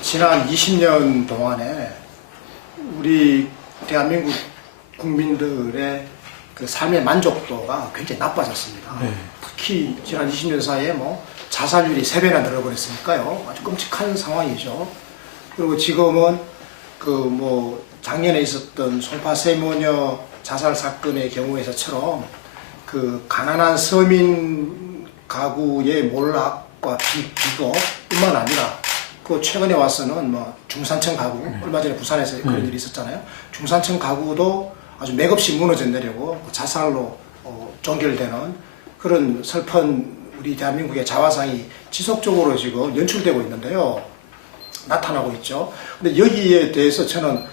지난 20년 동안에 우리 대한민국 국민들의 그 삶의 만족도가 굉장히 나빠졌습니다. 네. 특히 지난 20년 사이에 뭐 자살률이 3배나 늘어버렸으니까요. 아주 끔찍한 상황이죠. 그리고 지금은 그 뭐 작년에 있었던 송파 세모녀 자살 사건의 경우에서처럼 그 가난한 서민 가구의 몰락과 비거뿐만 아니라 그 최근에 와서는 뭐 중산층 가구, 얼마 전에 부산에서 그런 일이 있었잖아요. 중산층 가구도 아주 맥없이 무너져 내려고 자살로 종결되는 그런 슬픈 우리 대한민국의 자화상이 지속적으로 지금 연출되고 있는데요. 나타나고 있죠. 근데 여기에 대해서 저는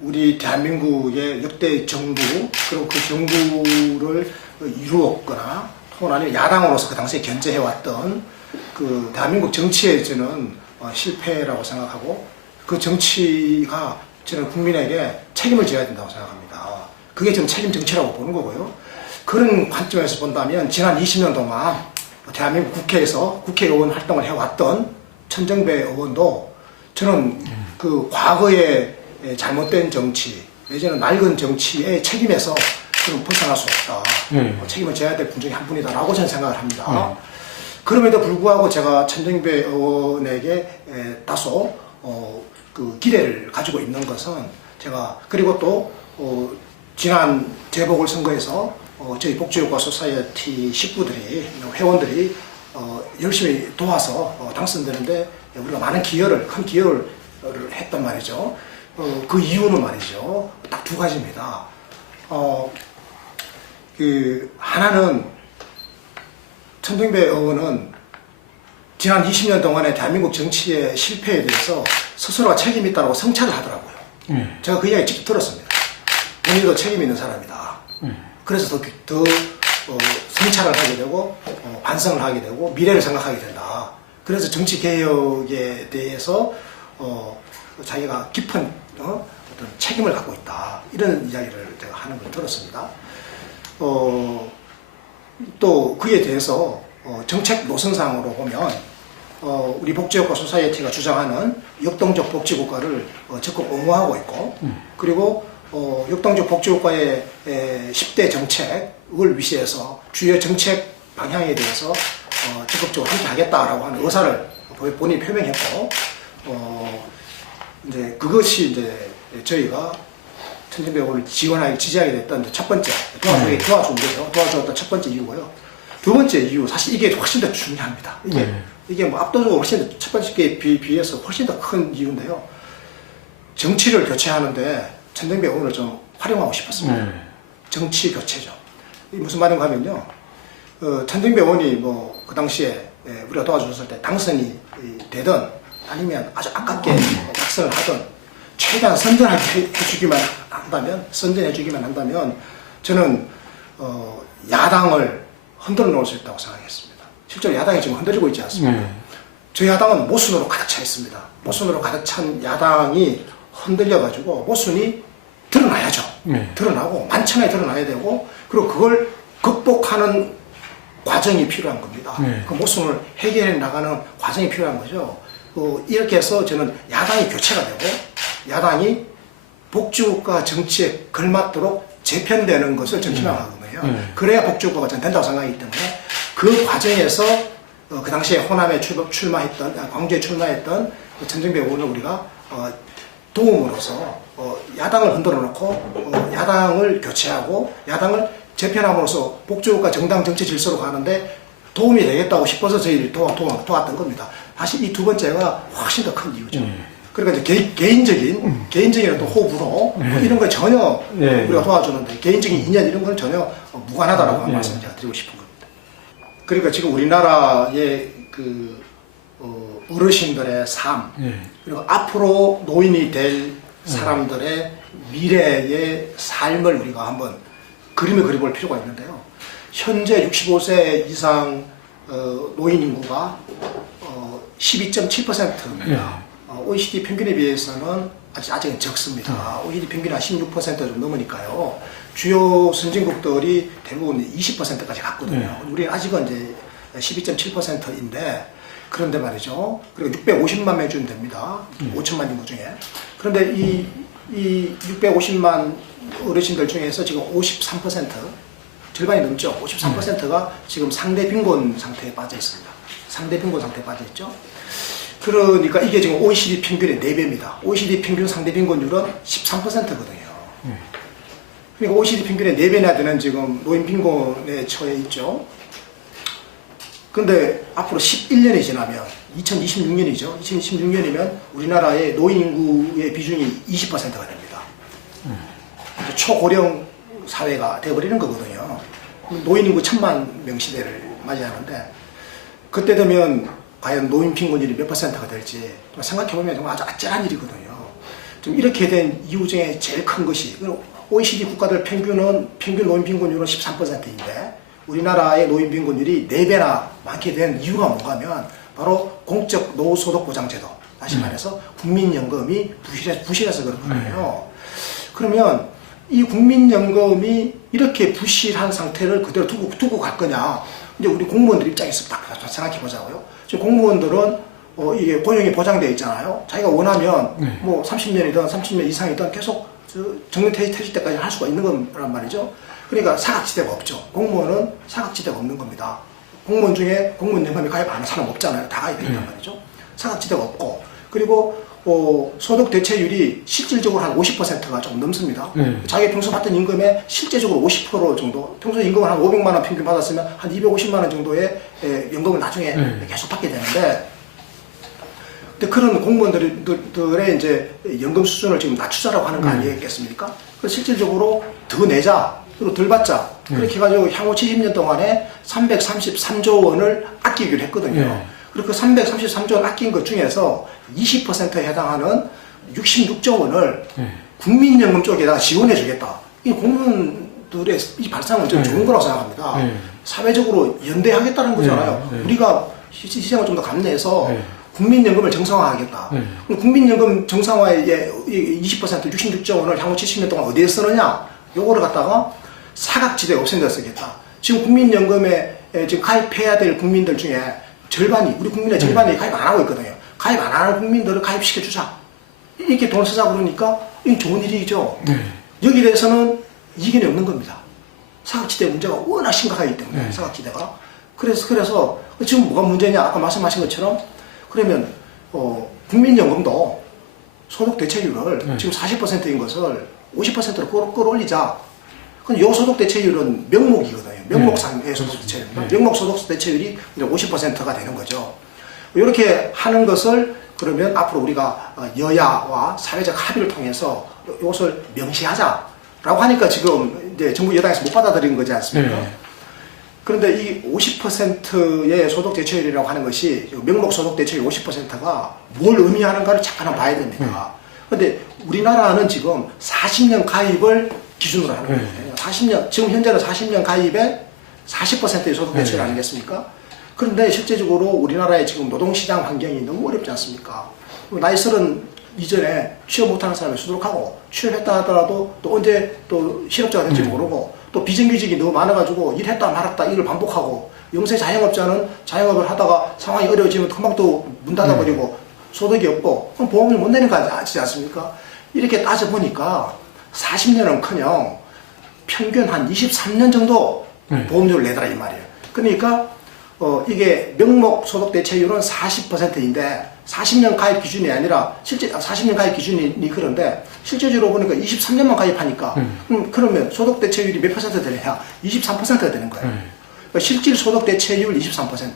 우리 대한민국의 역대 정부, 그리고 그 정부를 이루었거나 혹은 아니면 야당으로서 그 당시에 견제해왔던 그 대한민국 정치에 저는 실패라고 생각하고, 그 정치가 저는 국민에게 책임을 져야 된다고 생각합니다. 그게 지금 책임 정치라고 보는 거고요. 그런 관점에서 본다면 지난 20년 동안 대한민국 국회에서 국회의원 활동을 해왔던 천정배 의원도 저는 그 과거의 잘못된 정치, 내지는 낡은 정치의 책임에서 좀 벗어날 수 없다. 책임을 져야 될 분 중에 한 분이다라고 저는 생각을 합니다. 그럼에도 불구하고 제가 천정배 의원에게 다소 그 기대를 가지고 있는 것은, 제가 그리고 또 지난 재보궐선거에서 저희 복지효과 소사이어티 식구들이, 회원들이 열심히 도와서 당선되는데 우리가 많은 큰 기여를 했단 말이죠. 그 이유는 말이죠, 딱 두 가지입니다. 그 하나는 천정배 의원은 지난 20년 동안의 대한민국 정치의 실패에 대해서 스스로가 책임이 있다고 성찰을 하더라고요. 제가 그 이야기 직접 들었습니다. 본인도 책임 있는 사람이다. 그래서 더 성찰을 하게 되고 반성을 하게 되고 미래를 생각하게 된다. 그래서 정치 개혁에 대해서 자기가 깊은 어떤 책임을 갖고 있다. 이런 이야기를 제가 하는 걸 들었습니다. 또 그에 대해서 정책 노선상으로 보면 우리 복지효과 소사이어티가 주장하는 역동적 복지국가를 적극 옹호하고 있고, 그리고 역동적 복지국가의 10대 정책을 위시해서 주요 정책 방향에 대해서 적극적으로 함께 하겠다라고 하는 의사를 본인이 표명했고, 이제 그것이 이제 저희가 천정배 의원을 지지하게 됐던 첫 번째, 도와주었던 첫 번째 이유고요. 두 번째 이유, 사실 이게 훨씬 더 중요합니다. 이게 뭐 압도적으로 훨씬 더 첫 번째에 비해서 훨씬 더 큰 이유인데요. 정치를 교체하는데 천정배 의원을 좀 활용하고 싶었습니다. 정치 교체죠. 이게 무슨 말인가 하면요. 천정배 의원이 뭐 그 당시에 우리가 도와줬을 때 당선이 되든 아니면 아주 아깝게 낙선을 하든 최대한 선전해주기만 한다면 저는 야당을 흔들어 놓을 수 있다고 생각했습니다. 실제로 야당이 지금 흔들리고 있지 않습니까? 저희 야당은 모순으로 가득 차 있습니다. 모순으로 가득 찬 야당이 흔들려가지고 모순이 드러나야죠. 드러나고 만천하에 드러나야 되고, 그리고 그걸 극복하는 과정이 필요한 겁니다. 그 모순을 해결해 나가는 과정이 필요한 거죠. 이렇게 해서 저는 야당이 교체가 되고 야당이 복지국가 정치에 걸맞도록 재편되는 것을 정치망하거든요. 그래야 복지국가가 전 된다고 생각하기 때문에 그 과정에서 그 당시에 호남에 출마했던, 광주에 출마했던 천정배 의원을 우리가 도움으로써 야당을 흔들어 놓고 야당을 교체하고 야당을 재편함으로써 복지국가 정당 정치 질서로 가는데 도움이 되겠다고 싶어서 저희를 도왔던 겁니다. 사실 이 두 번째가 훨씬 더 큰 이유죠. 그러니까 이제 개인적인 또 호불호 이런 걸 전혀 우리가 도와주는데 개인적인 인연 이런 건 전혀 무관하다라고 하는 말씀을 제가 드리고 싶은 겁니다. 그러니까 지금 우리나라의 그 어르신들의 삶, 그리고 앞으로 노인이 될 사람들의 미래의 삶을 우리가 한번 그림을 그려볼 필요가 있는데요. 현재 65세 이상 노인 인구가 12.7%입니다. OECD 평균에 비해서는 아직은 적습니다. OECD 평균이 한 16% 좀 넘으니까요. 주요 선진국들이 대부분 20%까지 갔거든요. 우리는 아직은 이제 12.7%인데 그런데 말이죠. 그리고 650만 명 주면 됩니다. 5천만 인구 중에. 그런데 이 650만 어르신들 중에서 지금 53%, 절반이 넘죠. 53%가 지금 상대 빈곤 상태에 빠져 있습니다. 상대 빈곤 상태에 빠져 있죠. 그러니까 이게 지금 OECD 평균의 4배입니다. OECD 평균 상대 빈곤율은 13%거든요. 그러니까 OECD 평균의 4배나 되는 지금 노인 빈곤에 처해 있죠. 그런데 앞으로 11년이 지나면 2026년이죠. 2026년이면 우리나라의 노인 인구의 비중이 20%가 됩니다. 초고령 사회가 되어버리는 거거든요. 노인 인구 1000만 명 시대를 맞이하는데 그때 되면 과연 노인 빈곤율이 몇 %가 될지 생각해보면 정말 아주 아찔한 일이거든요. 좀 이렇게 된 이유 중에 제일 큰 것이 OECD 국가들 평균 노인 빈곤율은 13%인데 우리나라의 노인 빈곤율이 4배나 많게 된 이유가 뭔가 하면 바로 공적 노후소득보장제도, 다시 말해서 국민연금이 부실해서 그런 거예요. 그러면 이 국민연금이 이렇게 부실한 상태를 그대로 두고 갈 거냐. 이제 우리 공무원들 입장에서 딱 생각해 보자고요. 지금 공무원들은 이게 고용이 보장되어 있잖아요. 자기가 원하면 뭐 30년이든 30년 이상이든 계속 정년 퇴실 때까지 할 수가 있는 거란 말이죠. 그러니까 사각지대가 없죠. 공무원은 사각지대가 없는 겁니다. 공무원 중에 공무원 연금에 가입 안 하는 사람 없잖아요. 다 가입 된단 말이죠. 사각지대가 없고, 그리고 소득 대체율이 실질적으로 한 50%가 조금 넘습니다. 자기 평소 받던 임금의 실제적으로 50% 정도, 평소 임금을 한 500만 원 평균 받았으면 한 250만 원 정도의 연금을 나중에 계속 받게 되는데, 근데 그런 공무원들의 이제 연금 수준을 지금 낮추자라고 하는 거 아니겠습니까? 그래서 실질적으로 더 내자, 그리고 덜 받자. 그렇게 해가지고 향후 70년 동안에 333조 원을 아끼기로 했거든요. 그리고 그 333조 원 아낀 것 중에서 20%에 해당하는 66조 원을 국민연금 쪽에다가 지원해 주겠다. 이 공무원들의 이 발상은 좀 좋은 거라고 생각합니다. 사회적으로 연대하겠다는 거잖아요. 우리가 시장을 좀 더 감내해서 국민연금을 정상화하겠다. 국민연금 정상화에 20% 66조 원을 향후 70년 동안 어디에 쓰느냐? 요거를 갖다가 사각지대 없앤 데 쓰겠다. 지금 국민연금에 지금 가입해야 될 국민들 중에 절반이, 우리 국민의 절반이 가입 안 하고 있거든요. 가입 안 하는 국민들을 가입시켜주자. 이렇게 돈을 쓰자 그러니까 이게 좋은 일이죠. 여기에 대해서는 이견이 없는 겁니다. 사각지대 문제가 워낙 심각하기 때문에, 사각지대가. 그래서 지금 뭐가 문제냐? 아까 말씀하신 것처럼 그러면 국민연금도 소득 대체율을 지금 40%인 것을 50%로 끌어올리자. 근데 요 소득 대체율은 명목이거든요. 명목상의 소득 대체율. 명목 소득 대체율이 50%가 되는 거죠. 이렇게 하는 것을 그러면 앞으로 우리가 여야와 사회적 합의를 통해서 이것을 명시하자라고 하니까 지금 이제 정부 여당에서 못 받아들인 거지 않습니까? 그런데 이 50%의 소득 대체율이라고 하는 것이 명목 소득 대체율 50%가 뭘 의미하는가를 잠깐 봐야 됩니다. 그런데 우리나라는 지금 40년 가입을 기준으로 하는 거거든요. 40년, 지금 현재는 40년 가입에 40%의 소득 대체율 아니겠습니까? 그런데 실제적으로 우리나라의 지금 노동시장 환경이 너무 어렵지 않습니까? 나이 30 이전에 취업 못하는 사람이 수두룩하고 취업했다 하더라도 또 언제 또 실업자가 될지 모르고 또 비정규직이 너무 많아가지고 일했다 말았다 일을 반복하고 영세 자영업자는 자영업을 하다가 상황이 어려워지면 금방 또 문 닫아버리고 소득이 없고 그럼 보험을 못 내는 거 아니지 않습니까? 이렇게 따져보니까 40년은커녕 평균 한 23년 정도 보험료를 내더라 이 말이에요. 그러니까 이게 명목 소득 대체율은 40%인데 40년 가입 기준이 아니라 실제 40년 가입 기준이 그런데 실제적으로 보니까 23년만 가입하니까 그러면 소득 대체율이 몇 퍼센트 되느냐? 23%가 되는 거예요. 그러니까 실질 소득 대체율 23%.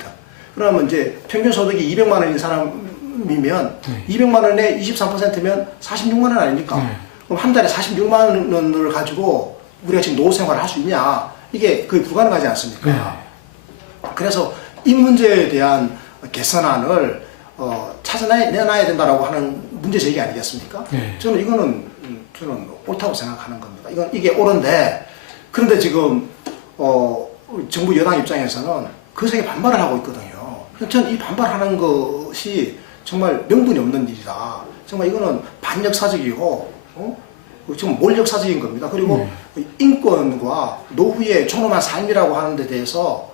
그러면 이제 평균 소득이 200만 원인 사람이면 200만 원에 23%면 46만 원 아닙니까? 그럼 한 달에 46만 원을 가지고 우리가 지금 노후 생활을 할 수 있냐? 이게 거의 불가능하지 않습니까? 그래서 이 문제에 대한 개선안을 찾아내놔야 된다라고 하는 문제 제기 아니겠습니까? 저는 이거는 저는 옳다고 생각하는 겁니다. 이게 옳은데 그런데 지금 정부 여당 입장에서는 그것에 반발을 하고 있거든요. 저는 이 반발하는 것이 정말 명분이 없는 일이다. 정말 이거는 반역사적이고 지금 몰역사적인 겁니다. 그리고 인권과 노후의 존엄한 삶이라고 하는 데 대해서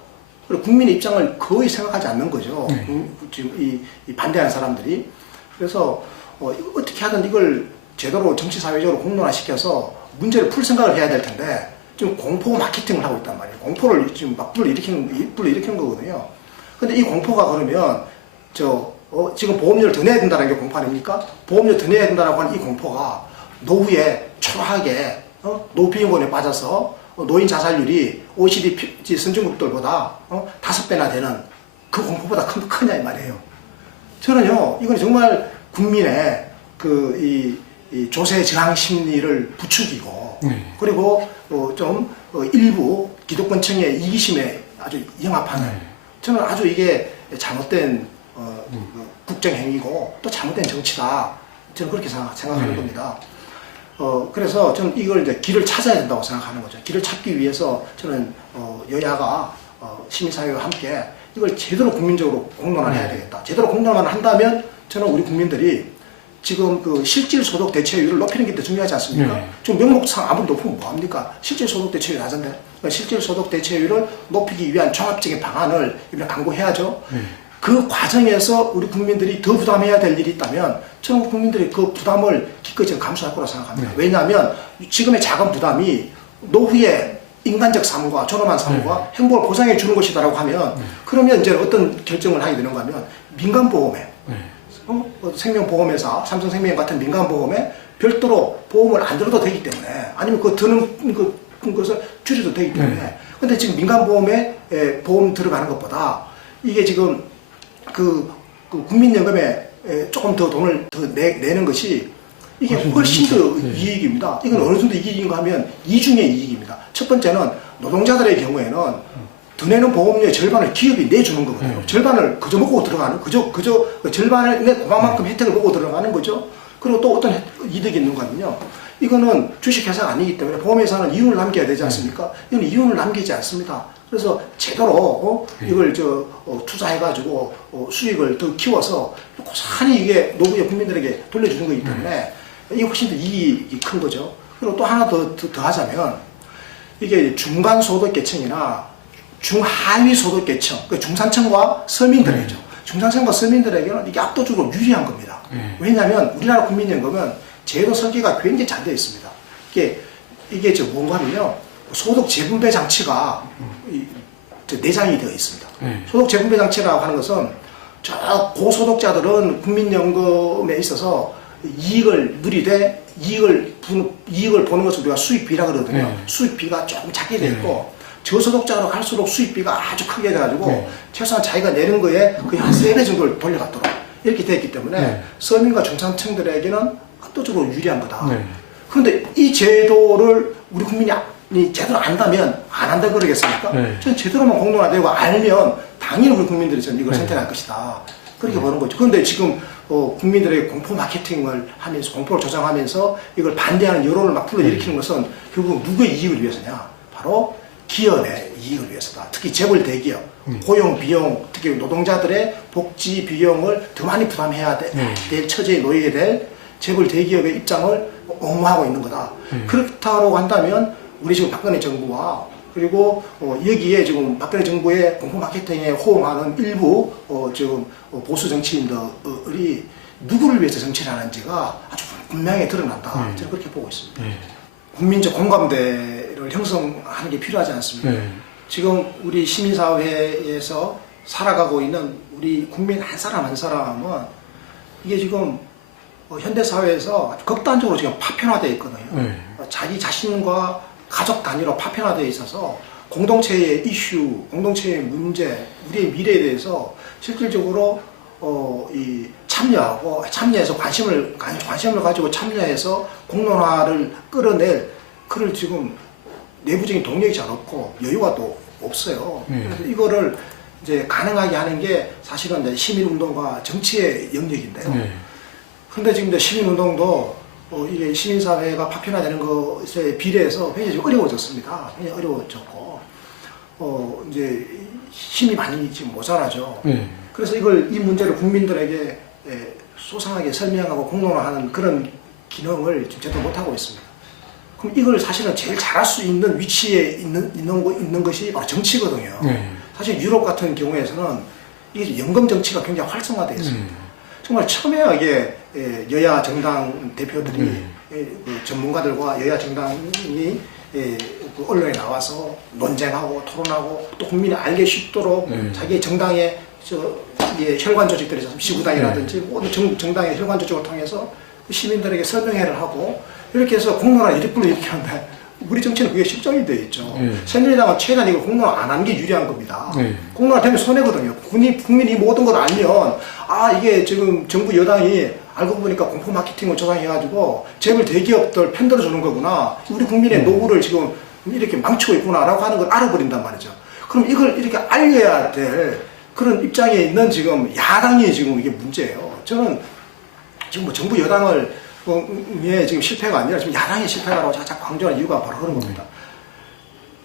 그리고 국민의 입장을 거의 생각하지 않는 거죠. 네. 지금 이 반대하는 사람들이. 그래서 어떻게 하든 이걸 제대로 정치 사회적으로 공론화시켜서 문제를 풀 생각을 해야 될 텐데 지금 공포 마케팅을 하고 있단 말이에요. 공포를 지금 막 불러일으키는 거거든요. 근데 이 공포가 그러면 지금 보험료를 더 내야 된다는 게 공포 아닙니까? 보험료 더 내야 된다고 하는 이 공포가 노후에 초라하게 노후비용권에 빠져서 노인 자살률이 OECD 선진국들보다 5배나 되는 그 공포보다 크냐 이 말이에요. 저는요, 이건 정말 국민의 이 조세 저항 심리를 부추기고, 그리고 일부 기득권층의 이기심에 아주 영합하는, 저는 아주 이게 잘못된 국정행위고 또 잘못된 정치다. 저는 그렇게 생각하는 겁니다. 그래서 저는 이걸 이제 길을 찾아야 된다고 생각하는 거죠. 길을 찾기 위해서 저는 여야가 시민사회와 함께 이걸 제대로 국민적으로 공론화를 해야 되겠다. 제대로 공론화를 한다면 저는 우리 국민들이 지금 그 실질소득 대체율을 높이는 게 더 중요하지 않습니까? 지금 명목상 아무리 높으면 뭐합니까? 실질소득 대체율이 낮은데. 그러니까 실질소득 대체율을 높이기 위한 종합적인 방안을 이번에 강구해야죠. 그 과정에서 우리 국민들이 더 부담해야 될 일이 있다면 저는 국민들이 그 부담을 기꺼이 감수할 거라고 생각합니다. 왜냐하면 지금의 작은 부담이 노후에 인간적 삶과 존엄한 삶과 행복을 보장해 주는 것이다라고 하면 그러면 이제 어떤 결정을 하게 되는가 하면 민간보험에 생명보험회사, 삼성생명 같은 민간보험에 별도로 보험을 안 들어도 되기 때문에 아니면 그 드는 것을 줄여도 되기 때문에 근데 지금 민간보험에 보험 들어가는 것보다 이게 지금 그 국민연금에 조금 더 돈을 더 내는 것이 이게 훨씬 더 이익입니다. 이건 어느 정도 이익인가 하면 이중의 이익입니다. 첫 번째는 노동자들의 경우에는 더 내는 보험료의 절반을 기업이 내주는 거거든요. 절반을 그저 먹고 들어가는, 그저 절반을 내 그만큼 혜택을 보고 들어가는 거죠. 그리고 또 어떤 이득이 있는가 하면요. 이거는 주식회사가 아니기 때문에 보험회사는 이윤을 남겨야 되지 않습니까? 이건 이윤을 남기지 않습니다. 그래서 제대로 이걸 투자해가지고 수익을 더 키워서 고스란히 이게 노후에 국민들에게 돌려주는 거기 때문에 이게 훨씬 더 이익이 큰 거죠. 그리고 또 하나 더 하자면 이게 중간 소득 계층이나 중하위 소득 계층, 그 중산층과 서민들에게죠. 중산층과 서민들에게는 이게 압도적으로 유리한 겁니다. 왜냐하면 우리나라 국민연금은 제도 설계가 굉장히 잘 되어 있습니다. 이게 뭔가 하면요. 소득 재분배 장치가 내장이 되어 있습니다. 소득 재분배 장치라고 하는 것은 저 고소득자들은 국민연금에 있어서 이익을 누리되 이익을 보는 것을 우리가 수입비라 그러거든요. 수입비가 조금 작게 되어 있고 저소득자로 갈수록 수입비가 아주 크게 돼가지고 최소한 자기가 내는 거에 거의 한 3배 정도를 돌려받도록 이렇게 되어 있기 때문에 서민과 중산층들에게는 압도적으로 유리한 거다. 그런데 이 제도를 우리 국민이 제대로 안다면 안 한다 그러겠습니까? 저는 제대로만 공론화되고 알면 당연히 우리 국민들이 저는 이걸 선택할 것이다. 그렇게 보는 거죠. 그런데 지금 국민들에게 공포 마케팅을 하면서 공포를 조장하면서 이걸 반대하는 여론을 막 불러일으키는 것은 결국 누구의 이익을 위해서냐? 바로 기업의 이익을 위해서다. 특히 재벌 대기업, 고용 비용, 특히 노동자들의 복지 비용을 더 많이 부담해야 될 처지에 놓이게 될 재벌 대기업의 입장을 옹호하고 있는 거다. 그렇다고 한다면 우리 지금 박근혜 정부와 그리고 여기에 지금 박근혜 정부의 공포 마케팅에 호응하는 일부 지금 보수 정치인들이 누구를 위해서 정치를 하는지가 아주 분명히 드러난다. 저는 그렇게 보고 있습니다. 국민적 공감대를 형성하는 게 필요하지 않습니까? 지금 우리 시민사회에서 살아가고 있는 우리 국민 한 사람 한 사람은 이게 지금 현대사회에서 아주 극단적으로 지금 파편화되어 있거든요. 자기 자신과 가족 단위로 파편화되어 있어서 공동체의 이슈, 공동체의 문제, 우리의 미래에 대해서 실질적으로 참여해서 관심을 가지고 참여해서 공론화를 끌어낼 그를 지금 내부적인 동력이 잘 없고 여유가 또 없어요. 그래서 이거를 이제 가능하게 하는 게 사실은 이제 시민운동과 정치의 영역인데요. 그런데 지금 이제 시민운동도 이게 시민사회가 파편화되는 것에 비례해서 굉장히 좀 어려워졌습니다. 굉장히 어려워졌고, 이제 힘이 많이 지금 모자라죠. 그래서 이 문제를 국민들에게 소상하게 설명하고 공론화하는 그런 기능을 지금 제대로 못하고 있습니다. 그럼 이걸 사실은 제일 잘할 수 있는 위치에 있는 것이 바로 정치거든요. 사실 유럽 같은 경우에서는 이게 연금 정치가 굉장히 활성화되어 있습니다. 정말 처음에 이게 여야 정당 대표들이 그 전문가들과 여야 정당이 그 언론에 나와서 논쟁하고 토론하고 또 국민이 알기 쉽도록 자기 정당의 혈관 조직들이 있어서 시구당이라든지 모든 정당의 혈관 조직을 통해서 시민들에게 설명회를 하고 이렇게 해서 공론화 일꾼을 이렇게 하는데 우리 정치는 그게 실정이 되어 있죠. 새누리당은 최대한 이걸 공론화 안 하는 게 유리한 겁니다. 공론화 되면 손해거든요. 국민이 모든 걸 알면 아 이게 지금 정부 여당이 알고 보니까 공포 마케팅을 조장해가지고 재벌 대기업들 편들어 주는 거구나. 우리 국민의 노후를 지금 이렇게 망치고 있구나라고 하는 걸 알아버린단 말이죠. 그럼 이걸 이렇게 알려야 될 그런 입장에 있는 지금 야당이 지금 이게 문제예요. 저는 지금 뭐 정부 여당을 지금 실패가 아니라 지금 야당의 실패라고 제가 자꾸 강조하는 이유가 바로 그런 겁니다.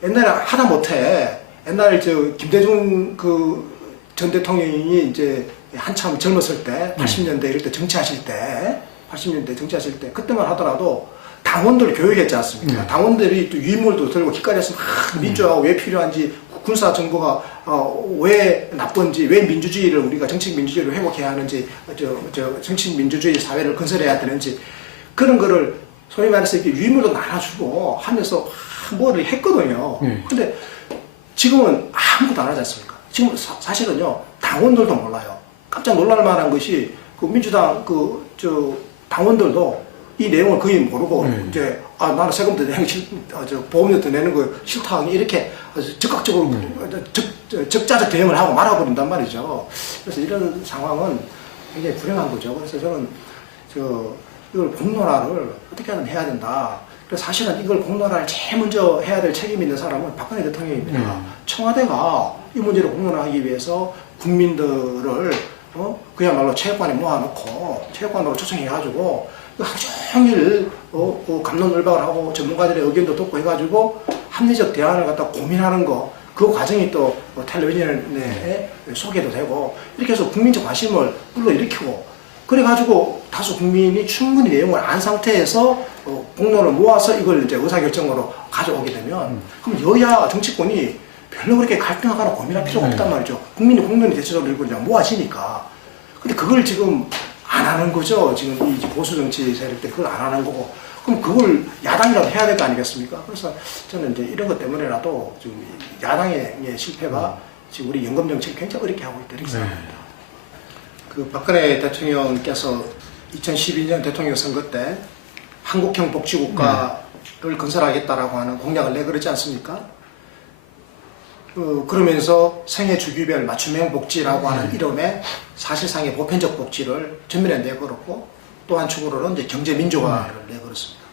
옛날에 하다 못해 옛날 김대중 그 전 대통령이 이제 한참 젊었을 때 80년대 이럴 때 정치하실 때 80년대 정치하실 때 그때만 하더라도 당원들 교육했지 않습니까? 당원들이 또 유인물도 들고 기까지해서 막 민주화가 왜 필요한지 군사 정부가 왜 나쁜지 왜 민주주의를 우리가 정치 민주주의를 회복해야 하는지 정치 민주주의 사회를 건설해야 되는지 그런 거를 소위 말해서 이렇게 유인물도 나눠주고 하면서 뭐를 했거든요. 근데 지금은 아무것도 안 하지 않습니까? 지금 사실은요 당원들도 몰라요. 깜짝 놀랄 만한 것이 그 민주당 당원들도 이 내용을 거의 모르고 이제 나는 세금도 내는 보험료도 내는 거 싫다 이렇게 적극적으로 적자적 대응을 하고 말아버린단 말이죠. 그래서 이런 상황은 굉장히 불행한 거죠. 그래서 저는 이걸 공론화를 어떻게든 해야 된다. 그래서 사실은 이걸 공론화를 제일 먼저 해야 될 책임이 있는 사람은 박근혜 대통령입니다. 청와대가 이 문제를 공론화하기 위해서 국민들을 그야말로 체육관에 모아놓고 체육관으로 초청해가지고 하루 종일 갑론을박을 하고 전문가들의 의견도 듣고 해가지고 합리적 대안을 갖다 고민하는 거 그 과정이 또 텔레비전에 소개도 되고 이렇게 해서 국민적 관심을 불러일으키고 그래가지고 다수 국민이 충분히 내용을 안 상태에서 공론을 모아서 이걸 이제 의사결정으로 가져오게 되면 그럼 여야 정치권이 별로 그렇게 갈등하거나 고민할 필요가 없단 말이죠. 국민이 공론이 대체적으로 이걸 그냥 모아지니까. 근데 그걸 지금 안 하는 거죠. 지금 이 보수 정치 세력 때 그걸 안 하는 거고. 그럼 그걸 야당이라도 해야 될 거 아니겠습니까? 그래서 저는 이제 이런 것 때문에라도 지금 야당의 실패가 지금 우리 연금 정치를 굉장히 어렵게 하고 있다 이렇게 생각합니다. 그 박근혜 대통령께서 2012년 대통령 선거 때 한국형 복지국가를 건설하겠다라고 하는 공약을 내걸었지 않습니까? 그러면서 생애 주기별 맞춤형 복지라고 하는 이름의 사실상의 보편적 복지를 전면에 내걸었고 또 한 축으로는 이제 경제 민주화를 내걸었습니다.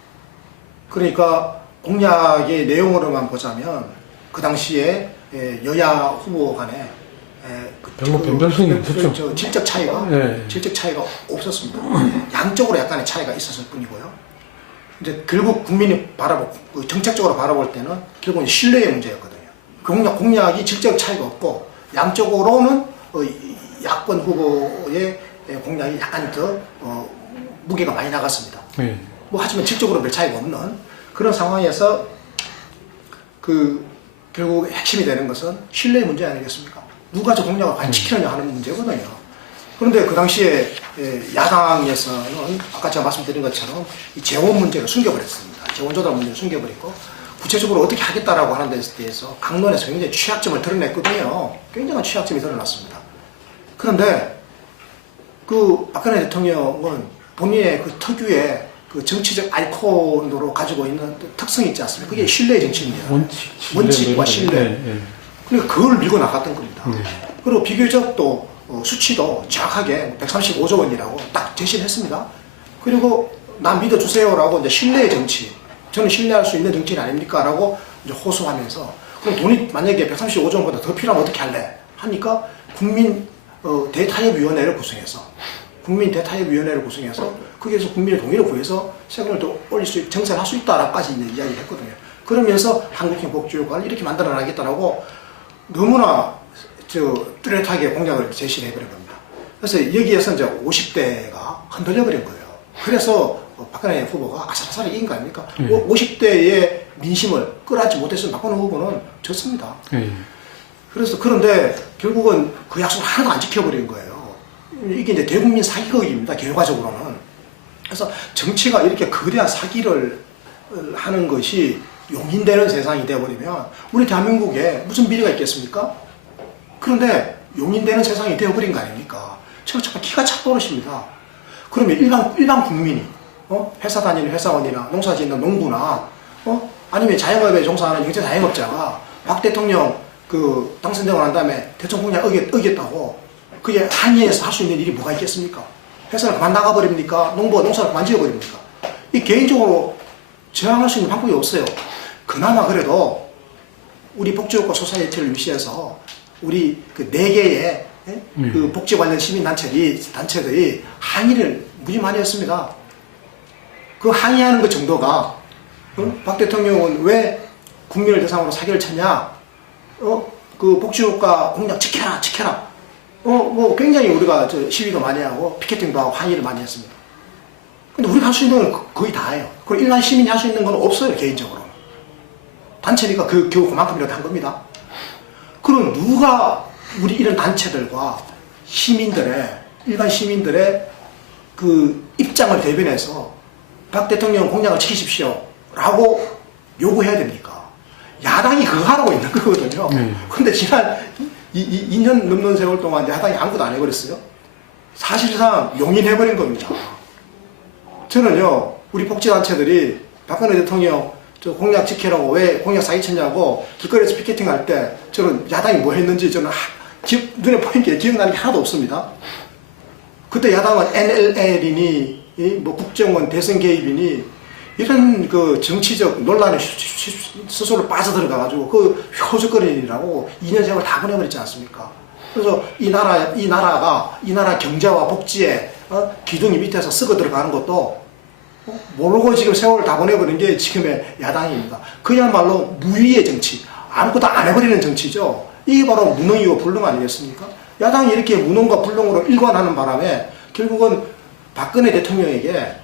그러니까 공약의 내용으로만 보자면 그 당시에 여야 후보 간에 별로 변별성이 없었죠. 질적 차이가 없었습니다. 양쪽으로 약간의 차이가 있었을 뿐이고요. 이제 결국 국민이 바라보고 정책적으로 바라볼 때는 결국은 신뢰의 문제였거든요. 공약이 질적 차이가 없고 양쪽으로는 야권 후보의 공약이 약간 더 무게가 많이 나갔습니다. 하지만 질적으로 별 차이가 없는 그런 상황에서 결국 핵심이 되는 것은 신뢰의 문제 아니겠습니까? 누가 저 공약을 과연 지키느냐 하는 문제거든요. 그런데 그 당시에 야당에서는 아까 제가 말씀드린 것처럼 이 재원 문제를 숨겨버렸습니다. 재원 조달 문제를 숨겨버리고 구체적으로 어떻게 하겠다라고 하는 데 대해서 강론에서 굉장히 취약점을 드러냈거든요. 굉장한 취약점이 드러났습니다. 그런데 박근혜 대통령은 본인의 특유의 정치적 아이콘으로 가지고 있는 특성이 있지 않습니까? 그게 신뢰의 정치입니다. 원칙과 신뢰. 그러니까 그걸 밀고 나갔던 겁니다. 그리고 비교적 또 수치도 정확하게 135조 원이라고 딱 제시를 했습니다. 그리고 난 믿어주세요라고 이제 신뢰의 정치. 저는 신뢰할 수 있는 정치인 아닙니까? 라고 이제 호소하면서 그럼 돈이 만약에 135조 원보다 더 필요하면 어떻게 할래? 하니까 국민 대타협위원회를 구성해서 거기에서 국민의 동의를 구해서 세금을 더 올릴 수 정산할 수 있다라고까지 이야기를 했거든요. 그러면서 한국형 복지국가를 이렇게 만들어 나가겠다라고 너무나 뚜렷하게 공약을 제시를 해버린 겁니다. 그래서 여기에서 이제 50대가 흔들려 버린 거예요. 그래서 박근혜 후보가 아슬아슬하게 이긴 거 아닙니까? 50대의 민심을 끌어안지 못했으면 박근혜 후보는 졌습니다. 그래서 그런데 결국은 그 약속을 하나도 안 지켜버린 거예요. 이게 이제 대국민 사기극입니다. 결과적으로는. 그래서 정치가 이렇게 거대한 사기를 하는 것이 용인되는 세상이 되어버리면 우리 대한민국에 무슨 미래가 있겠습니까? 그런데 용인되는 세상이 되어버린 거 아닙니까? 정말 기가 차 떨어집니다. 그러면 일반 국민이 회사 다니는 회사원이나 농사 짓는 농부나 아니면 자영업에 종사하는 영세 자영업자가 박 대통령 그 당선되고 난 다음에 대통령 공약 어겼다고 그게 항의해서 할 수 있는 일이 뭐가 있겠습니까? 회사를 그만 나가버립니까? 농부가 농사를 그만 지어버립니까? 이 개인적으로 저항할 수 있는 방법이 없어요. 그나마 그래도 우리 복지국가 소사이어티를 위시해서 우리 그 4개의 그 복지 관련 시민단체들이 항의를 무지 많이 했습니다. 그 항의하는 것 정도가 박 대통령은 왜 국민을 대상으로 사기를 쳤냐? 그 복지국가 공약 지켜라. 뭐 굉장히 우리가 시위도 많이 하고 피켓팅도 하고 항의를 많이 했습니다. 근데 우리가 할 수 있는 건 거의 다예요. 그리고 일반 시민이 할 수 있는 건 없어요, 개인적으로. 단체니까 겨우 그만큼이라도 한 겁니다. 그럼 누가 우리 이런 단체들과 일반 시민들의 그 입장을 대변해서 박 대통령 공약을 지키십시오 라고 요구해야 됩니까? 야당이 그거 하라고 있는 거거든요. 근데 지난 2년 넘는 세월 동안 야당이 아무것도 안 해버렸어요. 사실상 용인해버린 겁니다. 저는요, 우리 복지단체들이 박근혜 대통령 저 공약 지키라고 왜 공약 사기쳤냐고 길거리에서 피켓팅 할 때 저는 야당이 뭐 했는지 저는 눈에 보이는 게 기억나는 게 하나도 없습니다. 그때 야당은 NLL이니 뭐 국정원 대선 개입이니 이런 그 정치적 논란에 스스로 빠져들어가가지고 그 효적거리라고 2년 세월 다 보내버렸지 않습니까? 그래서 이 나라 경제와 복지의 기둥이 밑에서 썩어 들어가는 것도 모르고 지금 세월을 다 보내버린 게 지금의 야당입니다. 그야말로 무위의 정치, 아무것도 안 해버리는 정치죠. 이게 바로 무능이고 불능 아니겠습니까? 야당이 이렇게 무능과 불능으로 일관하는 바람에 결국은 박근혜 대통령에게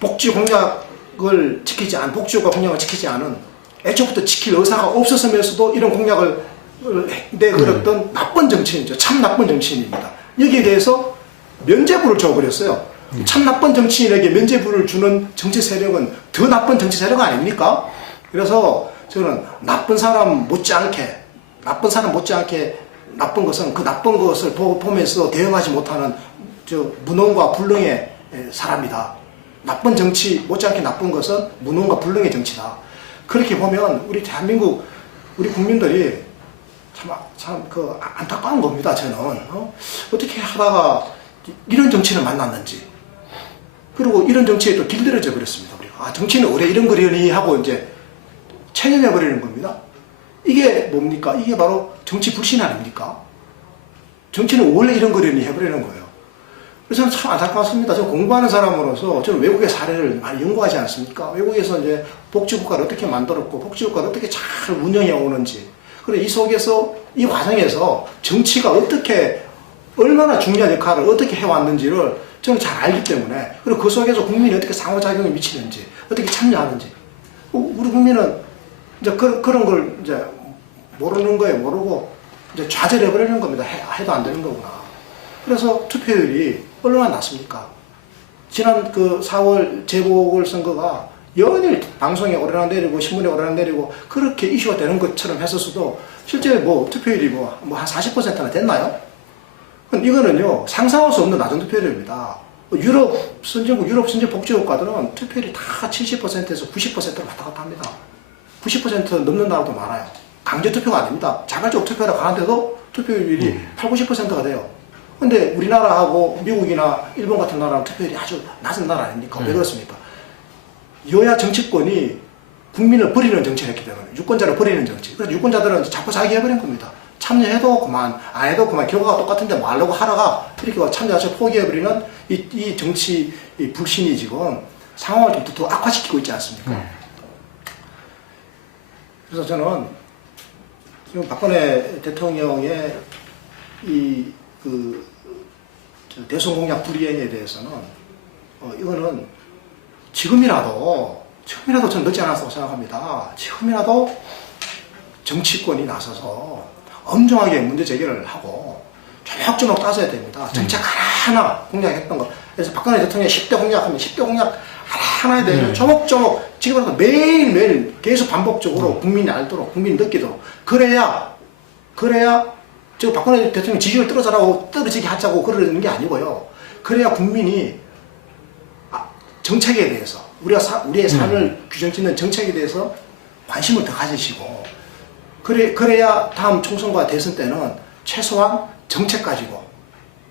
복지국가 공약을 지키지 않은 애초부터 지킬 의사가 없었으면서도 이런 공약을 내걸었던 나쁜 정치인이죠. 참 나쁜 정치인입니다. 여기에 대해서 면죄부를 줘버렸어요. 참 나쁜 정치인에게 면죄부를 주는 정치 세력은 더 나쁜 정치 세력 아닙니까? 그래서 저는 나쁜 사람 못지않게 나쁜 것은 그 나쁜 것을 보면서 대응하지 못하는 무능과 불능의 사람이다. 나쁜 정치 못지않게 나쁜 것은 무능과 불능의 정치다. 그렇게 보면 우리 대한민국 우리 국민들이 참 안타까운 겁니다. 저는 어떻게 하다가 이런 정치를 만났는지, 그리고 이런 정치에 또 길들여져 버렸습니다. 우리가 정치는 원래 이런 거려니 하고 이제 체념해 버리는 겁니다. 이게 뭡니까? 이게 바로 정치 불신 아닙니까? 정치는 원래 이런 거려니 해버리는 거예요. 그래서 저는 참 안타깝습니다. 저 공부하는 사람으로서 저는 외국의 사례를 많이 연구하지 않습니까? 외국에서 이제 복지국가를 어떻게 만들었고 복지국가를 어떻게 잘 운영해 오는지, 그리고 이 속에서 이 과정에서 정치가 얼마나 중요한 역할을 어떻게 해왔는지를 저는 잘 알기 때문에, 그리고 그 속에서 국민이 어떻게 상호작용을 미치는지, 어떻게 참여하는지, 우리 국민은 이제 그런 걸 이제 모르는 거예요. 모르고 이제 좌절해버리는 겁니다. 해도 안 되는 거구나. 그래서 투표율이 얼마나 낮습니까? 지난 그 4월 재보궐선거가 연일 방송에 오르락내리고 신문에 오르락내리고 그렇게 이슈가 되는 것처럼 했었어도 실제 뭐 투표율이 뭐 한 40%나 됐나요? 이거는요, 상상할 수 없는 낮은 투표율입니다. 유럽 선진국 복지국가들은 투표율이 다 70%에서 90%로 왔다 갔다 합니다. 90% 넘는 나라도 많아요. 강제 투표가 아닙니다. 자발적 투표를 가는데도 투표율이 8, 90%가 돼요. 근데 우리나라하고 미국이나 일본 같은 나라는 투표율이 아주 낮은 나라 아닙니까? 왜 그렇습니까? 여야 정치권이 국민을 버리는 정치를 했기 때문에, 유권자를 버리는 정치. 그래서 유권자들은 자꾸 자기 해버린 겁니다. 참여해도 그만, 안 해도 그만, 결과가 똑같은데 뭐 하려고 하다가 이렇게 참여 자체를 포기해버리는 이 정치 이 불신이 지금 상황을 더 악화시키고 있지 않습니까? 그래서 저는 지금 박근혜 대통령의 대선 공약 불이행에 대해서는 이거는 지금이라도 저는 늦지 않았다고 생각합니다. 지금이라도 정치권이 나서서 엄정하게 문제 제기를 하고 조목조목 따져야 됩니다. 정책 하나하나 공약했던 거. 그래서 박근혜 대통령이 10대 공약하면 10대 공약 하나하나에 대해서 조목조목 지금부터 매일매일 계속 반복적으로 국민이 알도록, 국민이 느끼도록. 그래야 저 박근혜 대통령 지지율 떨어지게 하자고 그러는 게 아니고요. 그래야 국민이 정책에 대해서 우리의 삶을 규정짓는 정책에 대해서 관심을 더 가지시고 그래야 다음 총선과 대선 때는 최소한 정책 가지고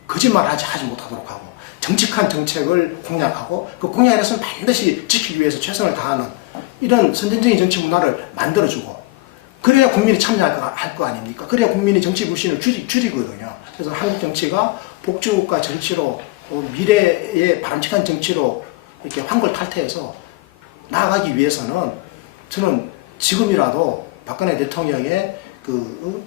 거짓말 하지 못하도록 하고 정직한 정책을 공약하고 그 공약에 대해서는 반드시 지키기 위해서 최선을 다하는 이런 선진적인 정치 문화를 만들어주고 그래야 국민이 참여할 거 아닙니까? 그래야 국민이 정치 불신을 줄이거든요. 그래서 한국 정치가 복지국가 정치로 미래의 바람직한 정치로 이렇게 환골탈태해서 나아가기 위해서는 저는 지금이라도 박근혜 대통령의 그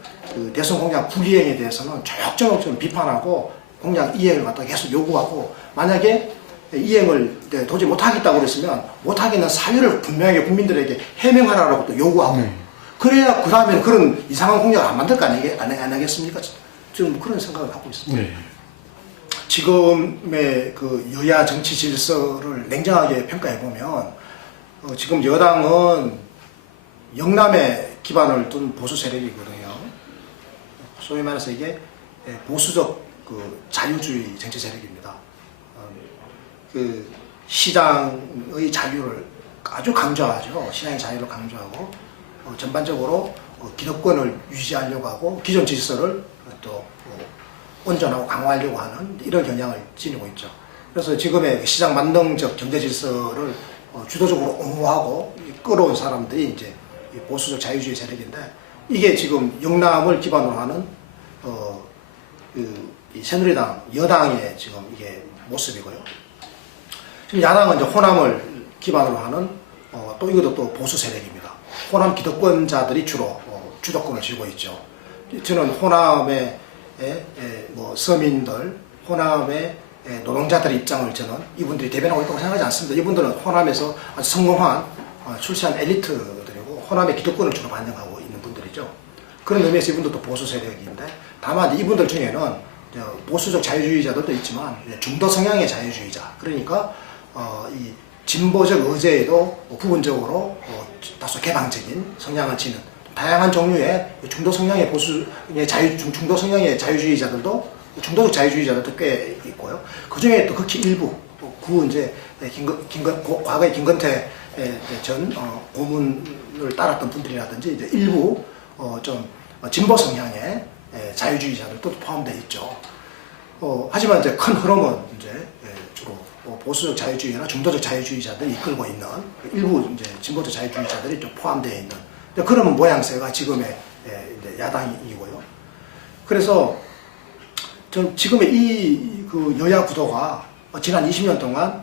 대선 공약 불이행에 대해서는 조목조목 좀 비판하고 공약 이행을 갖다가 계속 요구하고 만약에 이행을 도저히 못하겠다고 그랬으면 못하겠는 사유를 분명하게 국민들에게 해명하라고 또 요구하고 그래야 그 다음에는 그런 이상한 공약을 안 만들 거 아니겠습니까? 지금 그런 생각을 하고 있습니다. 네. 지금의 그 여야 정치 질서를 냉정하게 평가해 보면 지금 여당은 영남에 기반을 둔 보수 세력이거든요. 소위 말해서 이게 보수적 그 자유주의 정치 세력입니다. 그 시장의 자유를 아주 강조하죠. 시장의 자유를 강조하고 전반적으로 기득권을 유지하려고 하고 기존 질서를 또 온전하고 강화하려고 하는 이런 경향을 지니고 있죠. 그래서 지금의 시장 만능적 경제 질서를 주도적으로 옹호하고 끌어온 사람들이 이제 보수적 자유주의 세력인데 이게 지금 영남을 기반으로 하는 이 새누리당 여당의 지금 이게 모습이고요. 지금 야당은 이제 호남을 기반으로 하는 또 이것도 또 보수 세력입니다. 호남 기득권자들이 주로 주도권을 쥐고 있죠. 저는 호남의 뭐 서민들, 호남의 노동자들의 입장을 저는 이분들이 대변하고 있다고 생각하지 않습니다. 이분들은 호남에서 아주 성공한 출세한 엘리트들이고 호남의 기득권을 주로 반영하고 있는 분들이죠. 그런 의미에서 이분들도 보수 세력인데 다만 이분들 중에는 보수적 자유주의자들도 있지만 중도 성향의 자유주의자 그러니까 이 진보적 의제에도 부분적으로 다소 개방적인 성향을 지닌 다양한 종류의 중도 성향의 중도 성향의 자유주의자들도 중도적 자유주의자들도 꽤 있고요. 그 중에 또 극히 일부 이제 과거의 김건태 전 고문을 따랐던 분들이라든지 이제 일부 좀 진보 성향의 자유주의자들도 포함되어 있죠. 하지만 이제 큰 흐름은 이제 주로 보수적 자유주의나 중도적 자유주의자들이 이끌고 있는 일부 이제 진보적 자유주의자들이 좀 포함되어 있는 그런 모양새가 지금의 이제 야당이고요. 그래서 전 지금의 그 여야 구도가 지난 20년 동안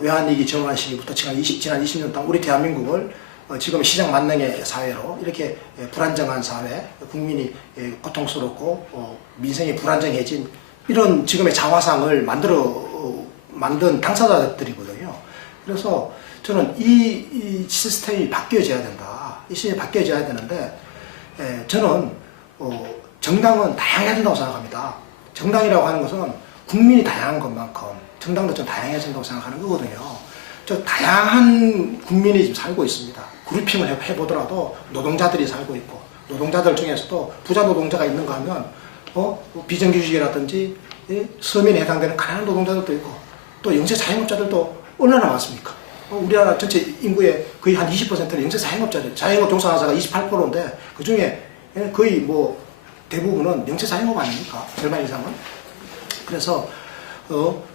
외환위기 전환 시기부터 지난 20년 동안 우리 대한민국을 지금 시장 만능의 사회로 이렇게 불안정한 사회, 국민이 고통스럽고 민생이 불안정해진 이런 지금의 자화상을 만든 당사자들이거든요. 그래서 저는 이 시스템이 바뀌어져야 된다. 이 시스템이 바뀌어져야 되는데 저는 정당은 다양해야 된다고 생각합니다. 정당이라고 하는 것은 국민이 다양한 것만큼 정당도 좀 다양해야 된다고 생각하는 거거든요. 저 다양한 국민이 지금 살고 있습니다. 그룹핑을 해보더라도 노동자들이 살고 있고 노동자들 중에서도 부자 노동자가 있는가 하면 비정규직이라든지 서민에 해당되는 가난한 노동자들도 있고 또 영세 자영업자들도 얼마나 많습니까? 우리나라 전체 인구의 거의 한 20%는 영세 자영업자들, 자영업 종사자가 28%인데 그 중에 거의 뭐 대부분은 영세 자영업 아닙니까? 절반 이상은. 그래서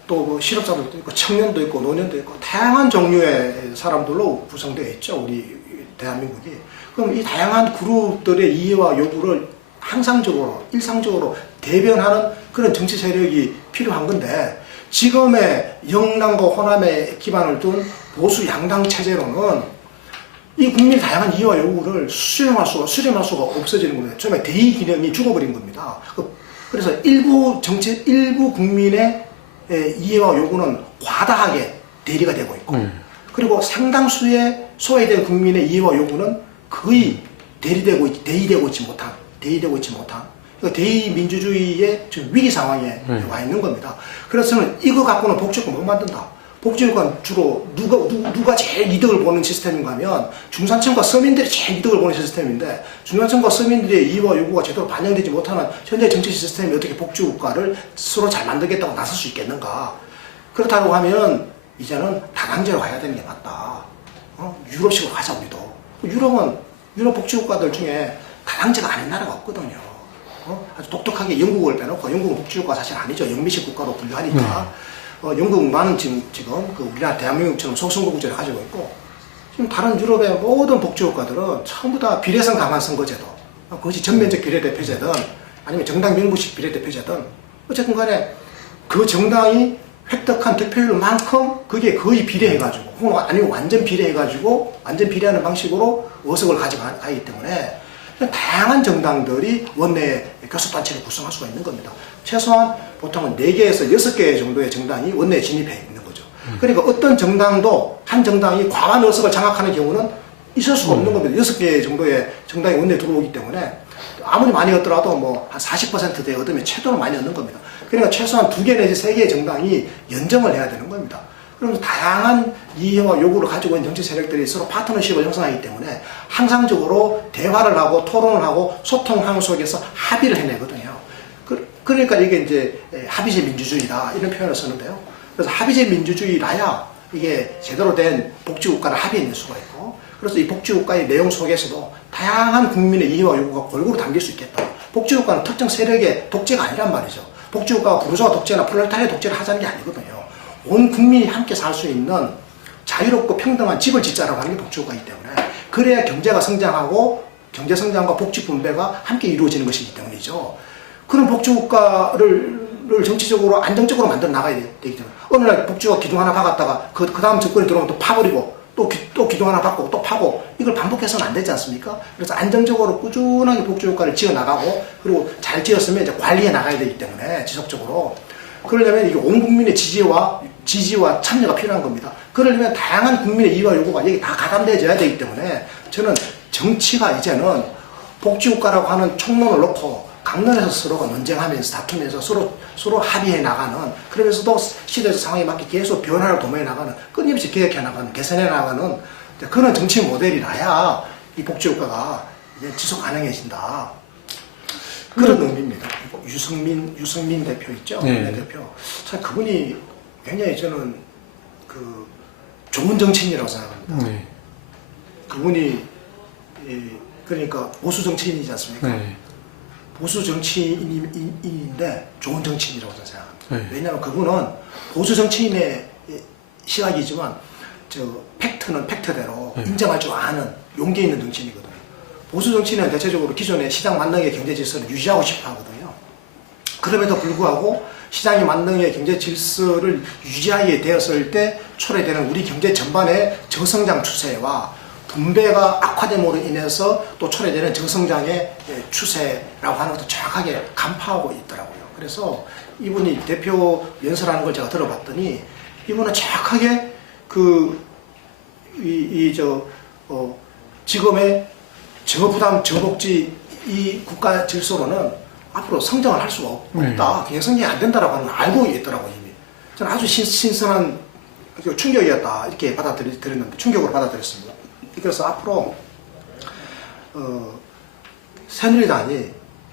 또뭐 실업자들도 있고 청년도 있고 노년도 있고 다양한 종류의 사람들로 구성되어 있죠. 우리 대한민국이. 그럼 이 다양한 그룹들의 이해와 요구를 항상적으로 일상적으로 대변하는 그런 정치 세력이 필요한 건데 지금의 영남과 호남에 기반을 둔 보수 양당 체제로는 이 국민의 다양한 이해와 요구를 수렴할 수가 없어지는 겁니다. 처음에 대의 기능이 죽어버린 겁니다. 그래서 일부 국민의 이해와 요구는 과다하게 대리가 되고 있고 그리고 상당수의 소외된 국민의 이해와 요구는 거의 대의되고 있지 못한 대의되고 있지 못한 대의 민주주의의 지금 위기 상황에 와 있는 겁니다. 그래서 저는 이거 갖고는 복지국가 못 만든다. 복지국가는 주로 누가 제일 이득을 보는 시스템인가 하면 중산층과 서민들이 제일 이득을 보는 시스템인데 중산층과 서민들의 이의와 요구가 제대로 반영되지 못하는 현재 정치 시스템이 어떻게 복지국가를 스스로 잘 만들겠다고 나설 수 있겠는가. 그렇다고 하면 이제는 다당제로 가야 되는 게 맞다. 유럽식으로 가자 우리도. 유럽 복지국가들 중에 다당제가 아닌 나라가 없거든요. 아주 독특하게 영국을 빼놓고 영국은 복지국가 사실 아니죠. 영미식 국가로 분류하니까. 영국만은 지금 그 우리나라 대한민국처럼 소선거구제를 가지고 있고 지금 다른 유럽의 모든 복지국가들은 전부 다 비례성 강한 선거제도, 그것이 전면적 비례대표제든 아니면 정당 명부식 비례대표제든 어쨌든 간에 그 정당이 획득한 득표율만큼 그게 거의 비례해가지고 혹은 아니면 완전 비례해가지고 완전 비례하는 방식으로 의석을 가져가기 때문에 다양한 정당들이 원내 교섭단체를 구성할 수가 있는 겁니다. 최소한 보통은 4개에서 6개 정도의 정당이 원내에 진입해 있는 거죠. 그러니까 어떤 정당도 한 정당이 과반 의석을 장악하는 경우는 있을 수가 없는 겁니다. 6개 정도의 정당이 원내에 들어오기 때문에 아무리 많이 얻더라도 뭐 한 40%대 얻으면 최대로 많이 얻는 겁니다. 그러니까 최소한 2개 내지 3개의 정당이 연정을 해야 되는 겁니다. 그러면서 다양한 이해와 요구를 가지고 있는 정치 세력들이 서로 파트너십을 형성하기 때문에 항상적으로 대화를 하고 토론을 하고 소통하는 속에서 합의를 해내거든요. 그러니까 이게 이제 합의제 민주주의다 이런 표현을 쓰는데요. 그래서 합의제 민주주의라야 이게 제대로 된 복지국가를 합의해낼 수가 있고 그래서 이 복지국가의 내용 속에서도 다양한 국민의 이해와 요구가 골고루 담길 수 있겠다. 복지국가는 특정 세력의 독재가 아니란 말이죠. 복지국가가 부르주아 독재나 프롤레타리아 독재를 하자는 게 아니거든요. 온 국민이 함께 살 수 있는 자유롭고 평등한 집을 짓자라고 하는 게 복지국가이기 때문에 그래야 경제가 성장하고 경제 성장과 복지 분배가 함께 이루어지는 것이기 때문이죠. 그런 복지국가를 정치적으로 안정적으로 만들어 나가야 되기 때문에 어느 날 복지국가 기둥 하나 박았다가 그 다음 정권이 들어오면 또 파버리고 또 기둥 하나 박고 또 파고 이걸 반복해서는 안 되지 않습니까? 그래서 안정적으로 꾸준하게 복지국가를 지어 나가고 그리고 잘 지었으면 이제 관리해 나가야 되기 때문에 지속적으로 그러려면 이게 온 국민의 지지와 참여가 필요한 겁니다. 그러려면 다양한 국민의 이의와 요구가 여기 다 가담되어져야 되기 때문에 저는 정치가 이제는 복지국가라고 하는 총론을 놓고 강론에서 서로가 논쟁하면서 다투면서 서로 합의해 나가는 그러면서도 시대적 상황에 맞게 계속 변화를 도모해 나가는 끊임없이 개혁해 나가는 개선해 나가는 그런 정치 모델이라야 이 복지국가가 이제 지속 가능해진다. 그런 의미입니다. 유승민 대표 있죠? 네. 대표. 참 그분이 굉장히 저는 그 좋은 정치인이라고 생각합니다. 네. 그분이 그러니까 보수 정치인이지 않습니까? 네. 보수 정치인인데 좋은 정치인이라고 생각합니다. 네. 왜냐하면 그분은 보수 정치인의 시각이지만 팩트는 팩트대로 네. 인정할 줄 아는 용기 있는 정치인이거든요. 보수 정치인은 대체적으로 기존의 시장 만능의 경제 질서를 유지하고 싶어 하거든요. 그럼에도 불구하고 시장이 만능의 경제 질서를 유지하게 되었을 때 초래되는 우리 경제 전반의 저성장 추세와 분배가 악화됨으로 인해서 또 초래되는 저성장의 추세라고 하는 것도 정확하게 간파하고 있더라고요. 그래서 이분이 대표 연설하는 걸 제가 들어봤더니 이분은 정확하게 지금의 저부담, 저복지 이 국가 질서로는 앞으로 성장을 할 수가 없다. 그냥 성장이 안 된다라고 하는 걸 알고 있더라고요, 이미. 저는 아주 신선한 충격이었다. 이렇게 받아들였는데, 충격으로 받아들였습니다. 그래서 앞으로, 새누리당이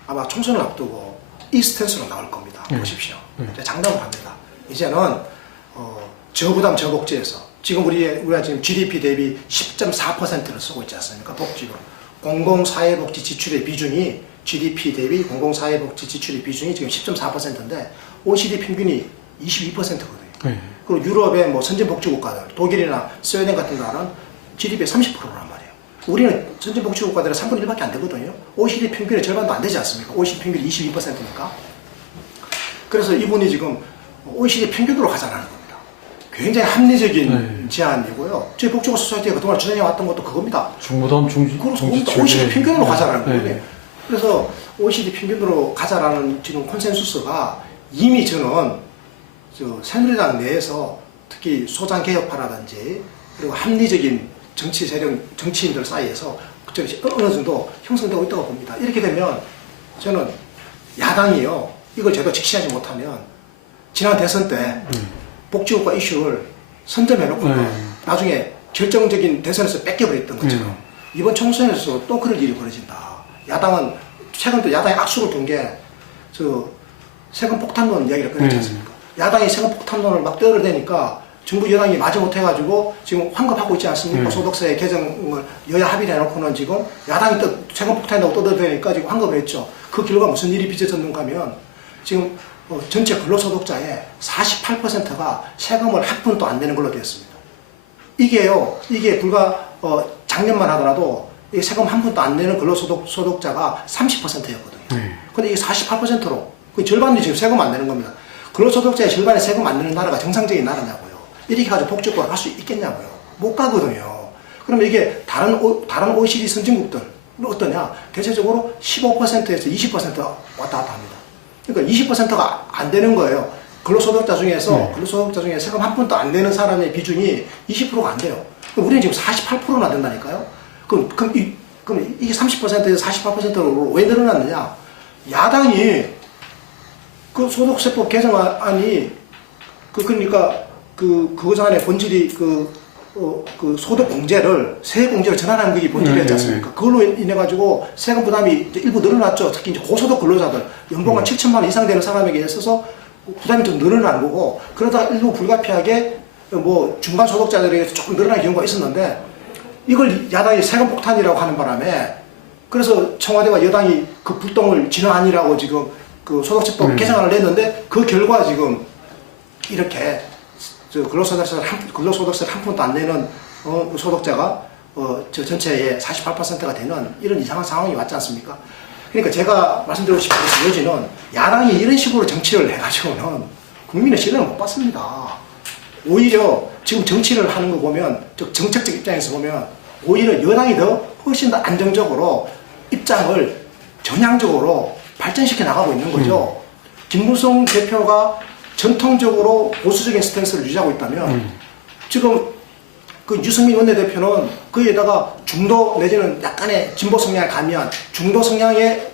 아마 총선을 앞두고 이 스탠스로 나올 겁니다. 보십시오. 장담을 합니다. 이제는, 저부담, 저복지에서 지금 우리가 지금 GDP 대비 10.4%를 쓰고 있지 않습니까? 복지로. 공공사회복지 지출의 비중이 GDP 대비 공공사회복지 지출의 비중이 지금 10.4%인데 OECD 평균이 22%거든요. 네. 그리고 유럽의 뭐 선진복지국가들, 독일이나 스웨덴 같은 나라는 GDP의 30%란 말이에요. 우리는 선진복지국가들의 3분의 1밖에 안 되거든요. OECD 평균의 절반도 안 되지 않습니까? OECD 평균이 22%니까. 그래서 이분이 지금 OECD 평균으로 가자라는 겁니다. 굉장히 합리적인 제안이고요. 저희 복지국 소사이티가 그동안 주장해왔던 것도 그겁니다. 중부담 OECD 평균으로 가자라는 거예요. 네. 그래서 OECD 평균으로 가자라는 지금 콘센수스가 이미 저는 새누리당 내에서 특히 소장개혁파라든지 그리고 합리적인 정치 세력, 정치인들 사이에서 어느 정도 형성되고 있다고 봅니다. 이렇게 되면 저는 야당이요 이걸 제대로 직시하지 못하면 지난 대선 때 복지국가 이슈를 선점해놓고 나중에 결정적인 대선에서 뺏겨버렸던 것처럼 이번 총선에서 또 그럴 일이 벌어진다. 야당은 최근 또 야당이 악수를 둔 게 저 세금 폭탄론 이야기를 꺼냈지 않습니까? 야당이 세금 폭탄론을 막 떠들어대니까 정부 여당이 마저 못해가지고 지금 환급하고 있지 않습니까? 소득세 개정을 여야 합의를 해놓고는 지금 야당이 또 세금 폭탄이라고 떠들어대니까 지금 환급을 했죠. 그 결과 무슨 일이 빚어졌는가 하면 지금 전체 근로소득자의 48%가 세금을 한 푼도 안 내는 걸로 되었습니다. 이게 불과 작년만 하더라도 이 세금 한 푼도 안 내는 근로소득자가 30%였거든요. 근데 이게 48%로 그 절반이 지금 세금 안 내는 겁니다. 근로소득자의 절반이 세금 안 내는 나라가 정상적인 나라냐고요. 이렇게 가지고 복지국가를 할 수 있겠냐고요. 못 가거든요. 그러면 이게 다른 OECD 선진국들 어떠냐? 대체적으로 15%에서 20% 왔다 갔다 합니다. 그러니까 20%가 안 되는 거예요. 근로소득자 중에 세금 한 푼도 안 내는 사람의 비중이 20%가 안 돼요. 그럼 우리는 지금 48%나 된다니까요? 그럼 이게 30%에서 48%로 왜 늘어났느냐? 야당이 그 소득세법 개정안이 그러니까 그거잖아요. 본질이 그 소득 공제를 세액 공제를 전환하는 게 본질이었지 않습니까? 그걸로 인해 가지고 세금 부담이 이제 일부 늘어났죠. 특히 이제 고소득 근로자들 연봉 한 7천만 원 이상 되는 사람에게 있어서 부담이 좀 늘어나는 거고, 그러다가 일부 불가피하게 뭐 중간 소득자들에게 조금 늘어나는 경우가 있었는데, 이걸 야당이 세금 폭탄이라고 하는 바람에 그래서 청와대와 여당이 그 불똥을 진화안이라고 지금 그 소득세법 개정안을 냈는데, 그 결과 지금 이렇게 근로소득세를 한 푼도 안 내는 소득자가 저 전체의 48%가 되는 이런 이상한 상황이 왔지 않습니까? 그러니까 제가 말씀드리고 싶은 것은 요지는 야당이 이런 식으로 정치를 해가지고는 국민의 신뢰를 못 받습니다. 오히려 지금 정치를 하는 거 보면, 정책적 입장에서 보면 오히려 여당이 훨씬 더 안정적으로 입장을 전향적으로 발전시켜 나가고 있는 거죠. 김무성 대표가 전통적으로 보수적인 스탠스를 유지하고 있다면 지금 그 유승민 원내대표는 거기에다가 중도 내지는 약간의 진보 성향을 가미한 중도 성향의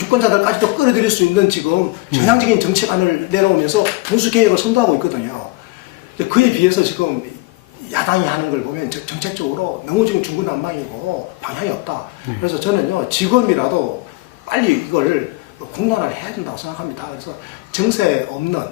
유권자들까지도 끌어들일 수 있는 지금 전향적인 정책안을 내놓으면서 보수 개혁을 선도하고 있거든요. 그에 비해서 지금 야당이 하는 걸 보면 정책적으로 너무 지금 중구난방이고 방향이 없다. 그래서 저는요, 지금이라도 빨리 이걸 공론화를 해야 된다고 생각합니다. 그래서 정세 없는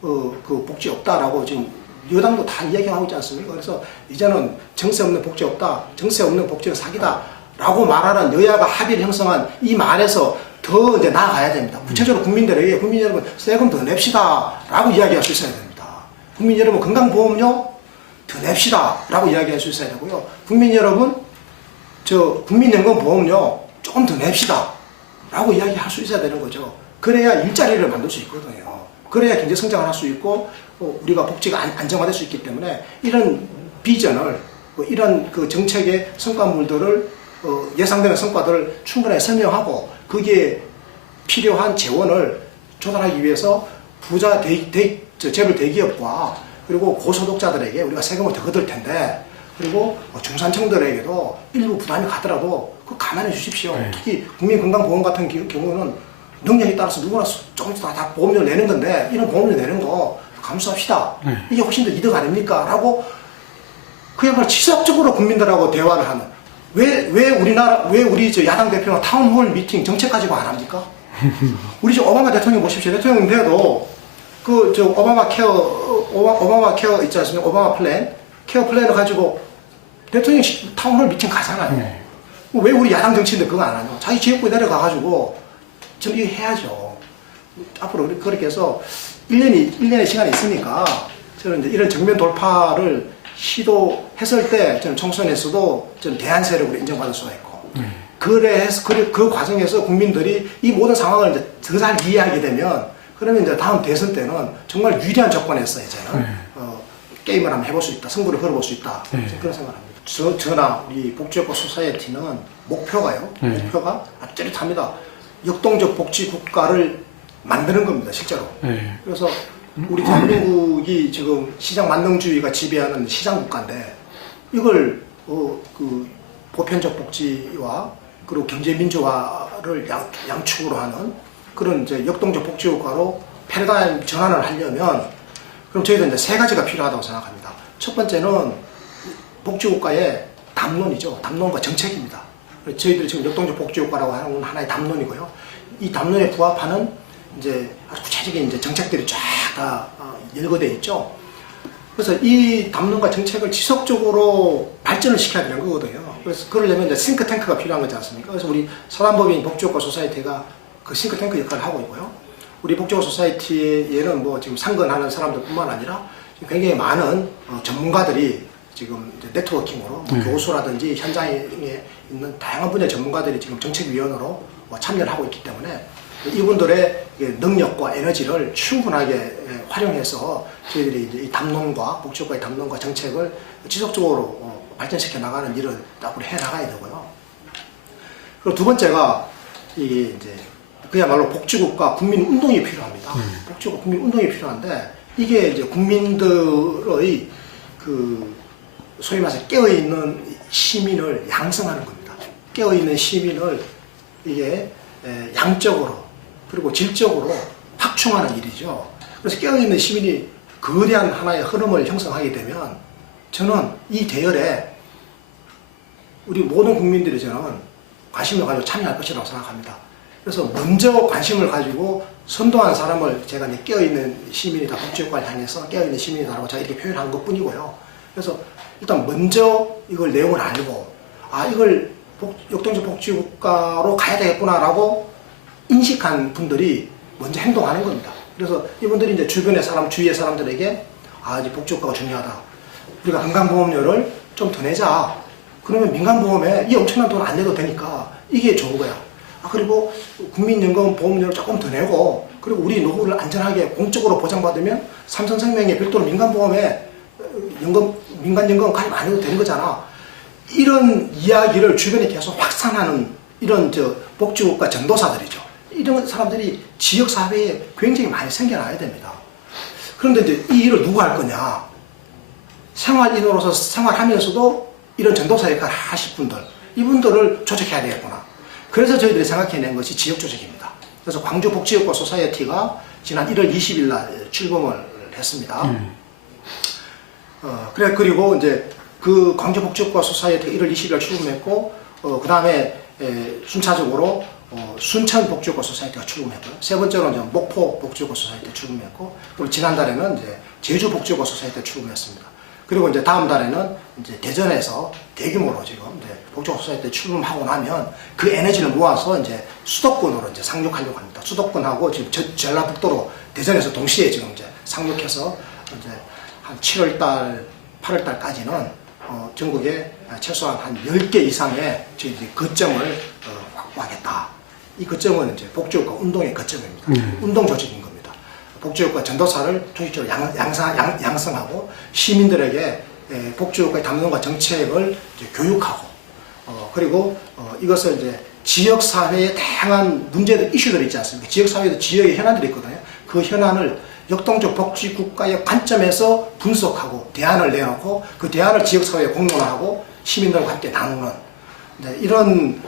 그 복지 없다라고 지금 여당도 다 이야기하고 있지 않습니까? 그래서 이제는 정세 없는 복지 없다, 정세 없는 복지는 사기다라고 말하는 여야가 합의를 형성한 이 말에서 더 이제 나아가야 됩니다. 구체적으로 국민 여러분 세금 더 냅시다라고 이야기할 수 있어야 됩니다. 국민 여러분 건강보험료 더 냅시다라고 이야기할 수 있어야 되고요. 국민 여러분 국민연금보험료 조금 더 냅시다라고 이야기할 수 있어야 되는 거죠. 그래야 일자리를 만들 수 있거든요. 그래야 경제 성장을 할 수 있고 우리가 복지가 안정화될 수 있기 때문에 이런 비전을 이런 그 정책의 성과물들을 예상되는 성과들을 충분히 설명하고 거기에 필요한 재원을 조달하기 위해서 부자 재벌 대기업과 그리고 고소득자들에게 우리가 세금을 더 걷을 텐데, 그리고 중산층들에게도 일부 부담이 가더라도 그거 감안해 주십시오. 특히 국민건강보험 같은 경우는 능력에 따라서 누구나 조금씩 다 보험료 내는 건데 이런 보험료 내는 거 감수합시다. 이게 훨씬 더 이득 아닙니까? 라고 그야말로 지속적으로 국민들하고 대화를 하는, 왜 우리 저 야당 대표가 타운홀 미팅 정책 가지고 안 합니까? 우리 저 오바마 대통령 보십시오. 대통령 돼도 오바마 케어 있지 않습니까? 오바마 케어 플랜을 가지고 대통령이 타운홀 미팅 가잖아요. 왜 우리 야당 정치인들 그거 안 하냐? 자기 지역구에 내려가가지고 좀 이거 해야죠. 앞으로 그렇게 해서 1년의 시간이 있으니까 저는 이제 이런 정면 돌파를 시도했을 때 저는 총선에서도 저는 대안 세력으로 인정받을 수가 있고, 그 과정에서 국민들이 이 모든 상황을 이제 더 잘 이해하게 되면, 그러면 이제 다음 대선 때는 정말 유리한 조건에서 이제는 게임을 한번 해볼 수 있다, 승부를 걸어볼 수 있다, 그런 생각을 합니다. 저나 우리 복지효과 소사이어티는 목표가 아주 뚜렷합니다. 역동적 복지 국가를 만드는 겁니다, 실제로. 그래서 우리 대한민국이 지금 시장 만능주의가 지배하는 시장 국가인데, 이걸 그 보편적 복지와 그리고 경제 민주화 복지국가를 양축으로 하는 그런 이제 역동적 복지국가로 패러다임 전환을 하려면 그럼 저희도 이제 세 가지가 필요하다고 생각합니다. 첫 번째는 복지국가의 담론이죠. 담론과 정책입니다. 저희들이 지금 역동적 복지국가라고 하는 건 하나의 담론이고요. 이 담론에 부합하는 이제 아주 구체적인 이제 정책들이 쫙 다 열거되어 있죠. 그래서 이 담론과 정책을 지속적으로 발전을 시켜야 되는 거거든요. 그래서 그러려면 이제 싱크탱크가 필요한 거지 않습니까? 그래서 우리 사단법인 복지국가 소사이티가 그 싱크탱크 역할을 하고 있고요. 우리 복지국가 소사이티에는 뭐 지금 상근하는 사람들뿐만 아니라 굉장히 많은 전문가들이 지금 이제 네트워킹으로 뭐 교수라든지 현장에 있는 다양한 분야의 전문가들이 지금 정책위원으로 참여를 하고 있기 때문에 이분들의 능력과 에너지를 충분하게 활용해서 저희들이 이제 이 담론과 복지국가의 담론과 정책을 지속적으로 발전시켜 나가는 일을 앞으로 해 나가야 되고요. 그리고 두 번째가 이게 이제 그야말로 복지국가 국민 운동이 필요합니다. 복지국가 국민 운동이 필요한데 이게 이제 국민들의 그 소위 말해서 깨어있는 시민을 양성하는 겁니다. 깨어있는 시민을 이게 양적으로 그리고 질적으로 확충하는 일이죠. 그래서 깨어있는 시민이 거대한 하나의 흐름을 형성하게 되면 저는 이 대열에 우리 모든 국민들이 저는 관심을 가지고 참여할 것이라고 생각합니다. 그래서 먼저 관심을 가지고 선도한 사람을 제가 이제 깨어있는 시민이다, 복지국가를 향해서 깨어있는 시민이다라고 제가 이렇게 표현한 것 뿐이고요. 그래서 일단 먼저 이걸 내용을 알고, 아, 이걸 역동적 복지국가로 가야 되겠구나라고 인식한 분들이 먼저 행동하는 겁니다. 그래서 이분들이 이제 주변의 사람, 주위의 사람들에게, 아, 이제 복지국가가 중요하다. 우리가 건강보험료를 좀 더 내자. 그러면 민간보험에 이 엄청난 돈 안 내도 되니까 이게 좋은 거야. 아, 그리고 국민연금 보험료를 조금 더 내고, 그리고 우리 노후를 안전하게 공적으로 보장받으면 삼성생명에 별도로 민간보험에 민간연금 가입 안 해도 되는 거잖아. 이런 이야기를 주변에 계속 확산하는 이런 복지국가 전도사들이죠. 이런 사람들이 지역사회에 굉장히 많이 생겨나야 됩니다. 그런데 이제 이 일을 누가 할 거냐? 생활인으로서 생활하면서도 이런 전도사 역할을 하실 분들, 이분들을 조직해야 되겠구나. 그래서 저희들이 생각해낸 것이 지역조직입니다. 그래서 광주복지국가 소사이어티가 지난 1월 20일 날 출범을 했습니다. 그리고 이제 그 광주복지국가 소사이어티가 1월 20일 날 출범했고, 그 다음에 순차적으로 순천복지국가 소사이어티가 출범했고요. 세 번째로 이제 목포복지국가 소사이어티가 출범했고, 그리고 지난달에는 이제 제주복지국가 소사이어티가 출범했습니다. 그리고 이제 다음 달에는 이제 대전에서 대규모로 지금 이제 복지국가 소사이어티 출범하고 나면 그 에너지를 모아서 이제 수도권으로 이제 상륙하려고 합니다. 수도권하고 지금 전라북도로 대전에서 동시에 지금 이제 상륙해서 이제 한 7월달, 8월달까지는 전국에 최소한 한 10개 이상의 저희들이 거점을 확보하겠다. 이 거점은 이제 복지국가 운동의 거점입니다. 운동 조직인 겁니다. 복지국가 전도사를 조직적으로 양성하고 시민들에게 복지국가의 담론과 정책을 이제 교육하고, 그리고 이것을 이제 지역사회의 다양한 문제들, 이슈들이 있지 않습니까? 지역사회에도 지역의 현안들이 있거든요. 그 현안을 역동적 복지국가의 관점에서 분석하고 대안을 내놓고 그 대안을 지역사회에 공론화하고 시민들과 함께 나누는 이런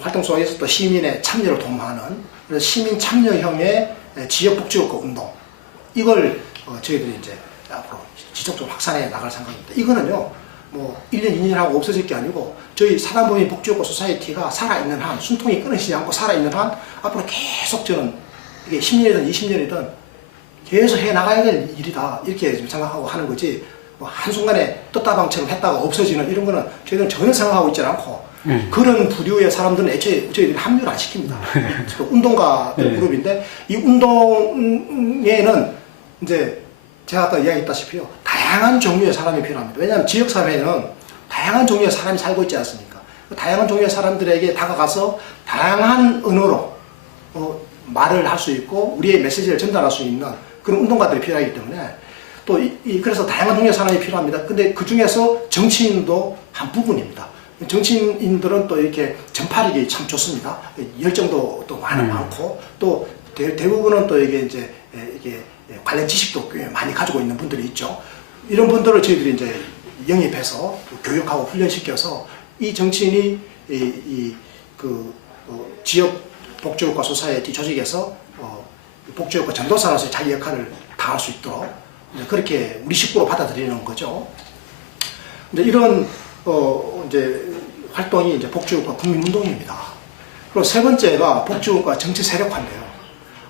활동 속에서 또 시민의 참여를 도모하는 시민 참여형의 지역복지국가 운동, 이걸 저희들이 이제 앞으로 지속적으로 확산해 나갈 생각입니다. 이거는요, 뭐 1년, 2년 하고 없어질 게 아니고 저희 사단법인 복지국가 소사이어티가 살아있는 한, 숨통이 끊이지 않고 살아있는 한 앞으로 계속 저는 이게 10년이든 20년이든 계속 해 나가야 될 일이다, 이렇게 좀 생각하고 하는 거지, 뭐 한순간에 떴다방처럼 했다가 없어지는 이런 거는 저희들은 전혀 생각하고 있지 않고, 그런 부류의 사람들은 애초에 저희들이 합류를 안 시킵니다. 운동가들 그룹인데, 이 운동에는 이제 제가 아까 이야기했다시피요, 다양한 종류의 사람이 필요합니다. 왜냐하면 지역사회에는 다양한 종류의 사람이 살고 있지 않습니까? 다양한 종류의 사람들에게 다가가서 다양한 언어로 말을 할 수 있고 우리의 메시지를 전달할 수 있는 그런 운동가들이 필요하기 때문에, 또 그래서 다양한 종류의 사람이 필요합니다. 근데 그 중에서 정치인도 한 부분입니다. 정치인들은 또 이렇게 전파력이 참 좋습니다. 열정도 또 많고, 또 대부분은 또 이게 관련 지식도 꽤 많이 가지고 있는 분들이 있죠. 이런 분들을 저희들이 이제 영입해서 교육하고 훈련시켜서 이 정치인이 지역 복지국가 소사이어티 조직에서 복지국가 전도사로서 자기 역할을 다할 수 있도록 그렇게 우리 식구로 받아들이는 거죠. 이제 이런 이제 활동이 이제 복지국가 국민운동입니다. 그리고 세 번째가 복지국가 정치 세력화인데요.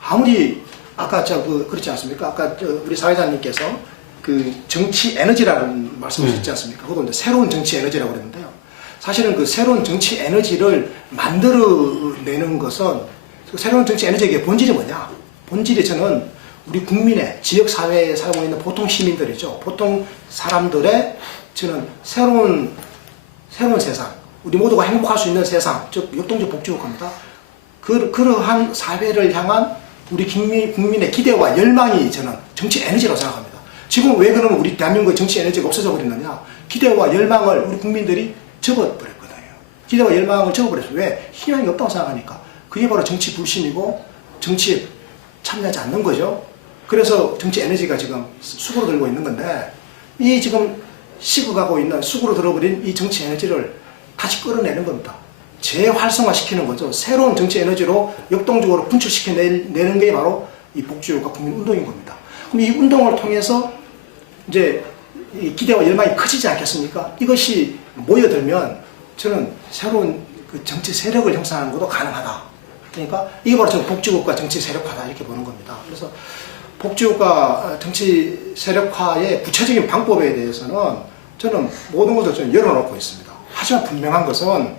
아무리 아까 그렇지 않습니까? 아까 우리 사회자님께서 그 정치 에너지라는 말씀하셨지 않습니까? 그것도 이제 새로운 정치 에너지라고 그랬는데요. 사실은 그 새로운 정치 에너지를 만들어내는 것은 그 새로운 정치 에너지의 본질이 뭐냐? 본질이 저는 우리 국민의 지역사회에 살고 있는 보통 시민들이죠. 보통 사람들의 저는 새로운 세상, 우리 모두가 행복할 수 있는 세상, 즉 역동적 복지국가입니다. 그러한 사회를 향한 우리 국민의 기대와 열망이 저는 정치 에너지라고 생각합니다. 지금 왜 그러면 우리 대한민국의 정치 에너지가 없어져 버렸느냐? 기대와 열망을 우리 국민들이 접어버렸거든요. 기대와 열망을 접어버렸어요. 왜? 희망이 없다고 생각하니까. 그게 바로 정치 불신이고 정치에 참여하지 않는 거죠. 그래서 정치 에너지가 지금 수그러들고 있는 건데, 이 지금 식어가고 있는 수그러들어버린 이 정치 에너지를 다시 끌어내는 겁니다. 재활성화시키는 거죠. 새로운 정치 에너지로 역동적으로 분출시켜내는 게 바로 이 복지국가 국민운동인 겁니다. 그럼 이 운동을 통해서 이제 이 기대와 열망이 커지지 않겠습니까? 이것이 모여들면 저는 새로운 그 정치 세력을 형성하는 것도 가능하다. 그러니까 이게 바로 저는 복지국가 정치 세력화다 이렇게 보는 겁니다. 그래서 복지국가 정치 세력화의 구체적인 방법에 대해서는 저는 모든 것을 좀 열어놓고 있습니다. 하지만 분명한 것은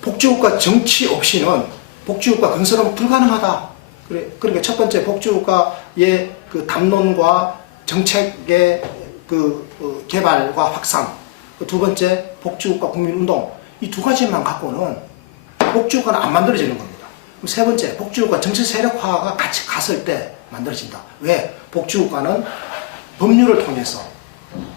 복지국가 정치 없이는 복지국가 건설은 불가능하다. 그러니까 첫 번째 복지국가의 그 담론과 정책의 그 개발과 확산, 두 번째 복지국가 국민운동, 이 두 가지만 갖고는 복지국가는 안 만들어지는 겁니다. 그럼 세 번째 복지국가 정치 세력화가 같이 갔을 때 만들어진다. 왜? 복지국가는 법률을 통해서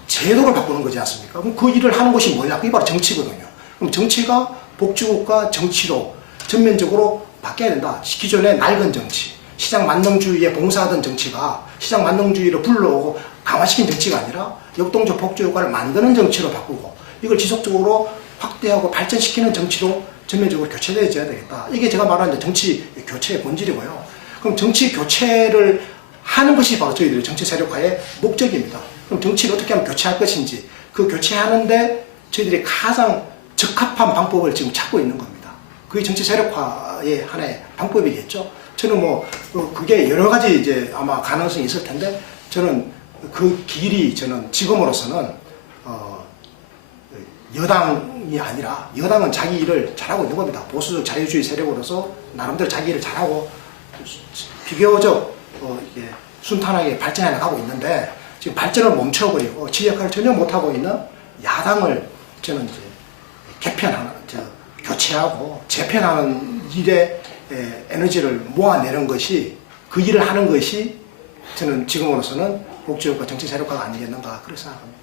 제도를 바꾸는 거지 않습니까? 그럼 그 일을 하는 것이 뭐냐? 그게 바로 정치거든요. 그럼 정치가 복지국가 정치로 전면적으로 바뀌어야 된다. 기존의 낡은 정치, 시장 만능주의에 봉사하던 정치가 시장 만능주의를 불러오고 강화시킨 정치가 아니라 역동적 복지국가를 만드는 정치로 바꾸고 이걸 지속적으로 확대하고 발전시키는 정치로 전면적으로 교체되어야 되겠다. 이게 제가 말하는 정치 교체의 본질이고요. 그럼 정치 교체를 하는 것이 바로 저희들의 정치 세력화의 목적입니다. 그럼 정치를 어떻게 하면 교체할 것인지, 그 교체하는데 저희들이 가장 적합한 방법을 지금 찾고 있는 겁니다. 그게 정치 세력화의 하나의 방법이겠죠. 저는 그게 여러 가지 이제 아마 가능성이 있을 텐데, 저는 그 길이 저는 지금으로서는, 여당이 아니라, 여당은 자기 일을 잘하고 있는 겁니다. 보수적 자유주의 세력으로서 나름대로 자기 일을 잘하고, 비교적, 순탄하게 발전해 나가고 있는데, 지금 발전을 멈춰버리고, 지 역할을 전혀 못하고 있는 야당을 저는 이제 개편하는, 교체하고 재편하는 일에 에너지를 모아내는 것이, 그 일을 하는 것이 저는 지금으로서는 복지국가 정치 세력화가 아니겠는가 그렇게 생각합니다.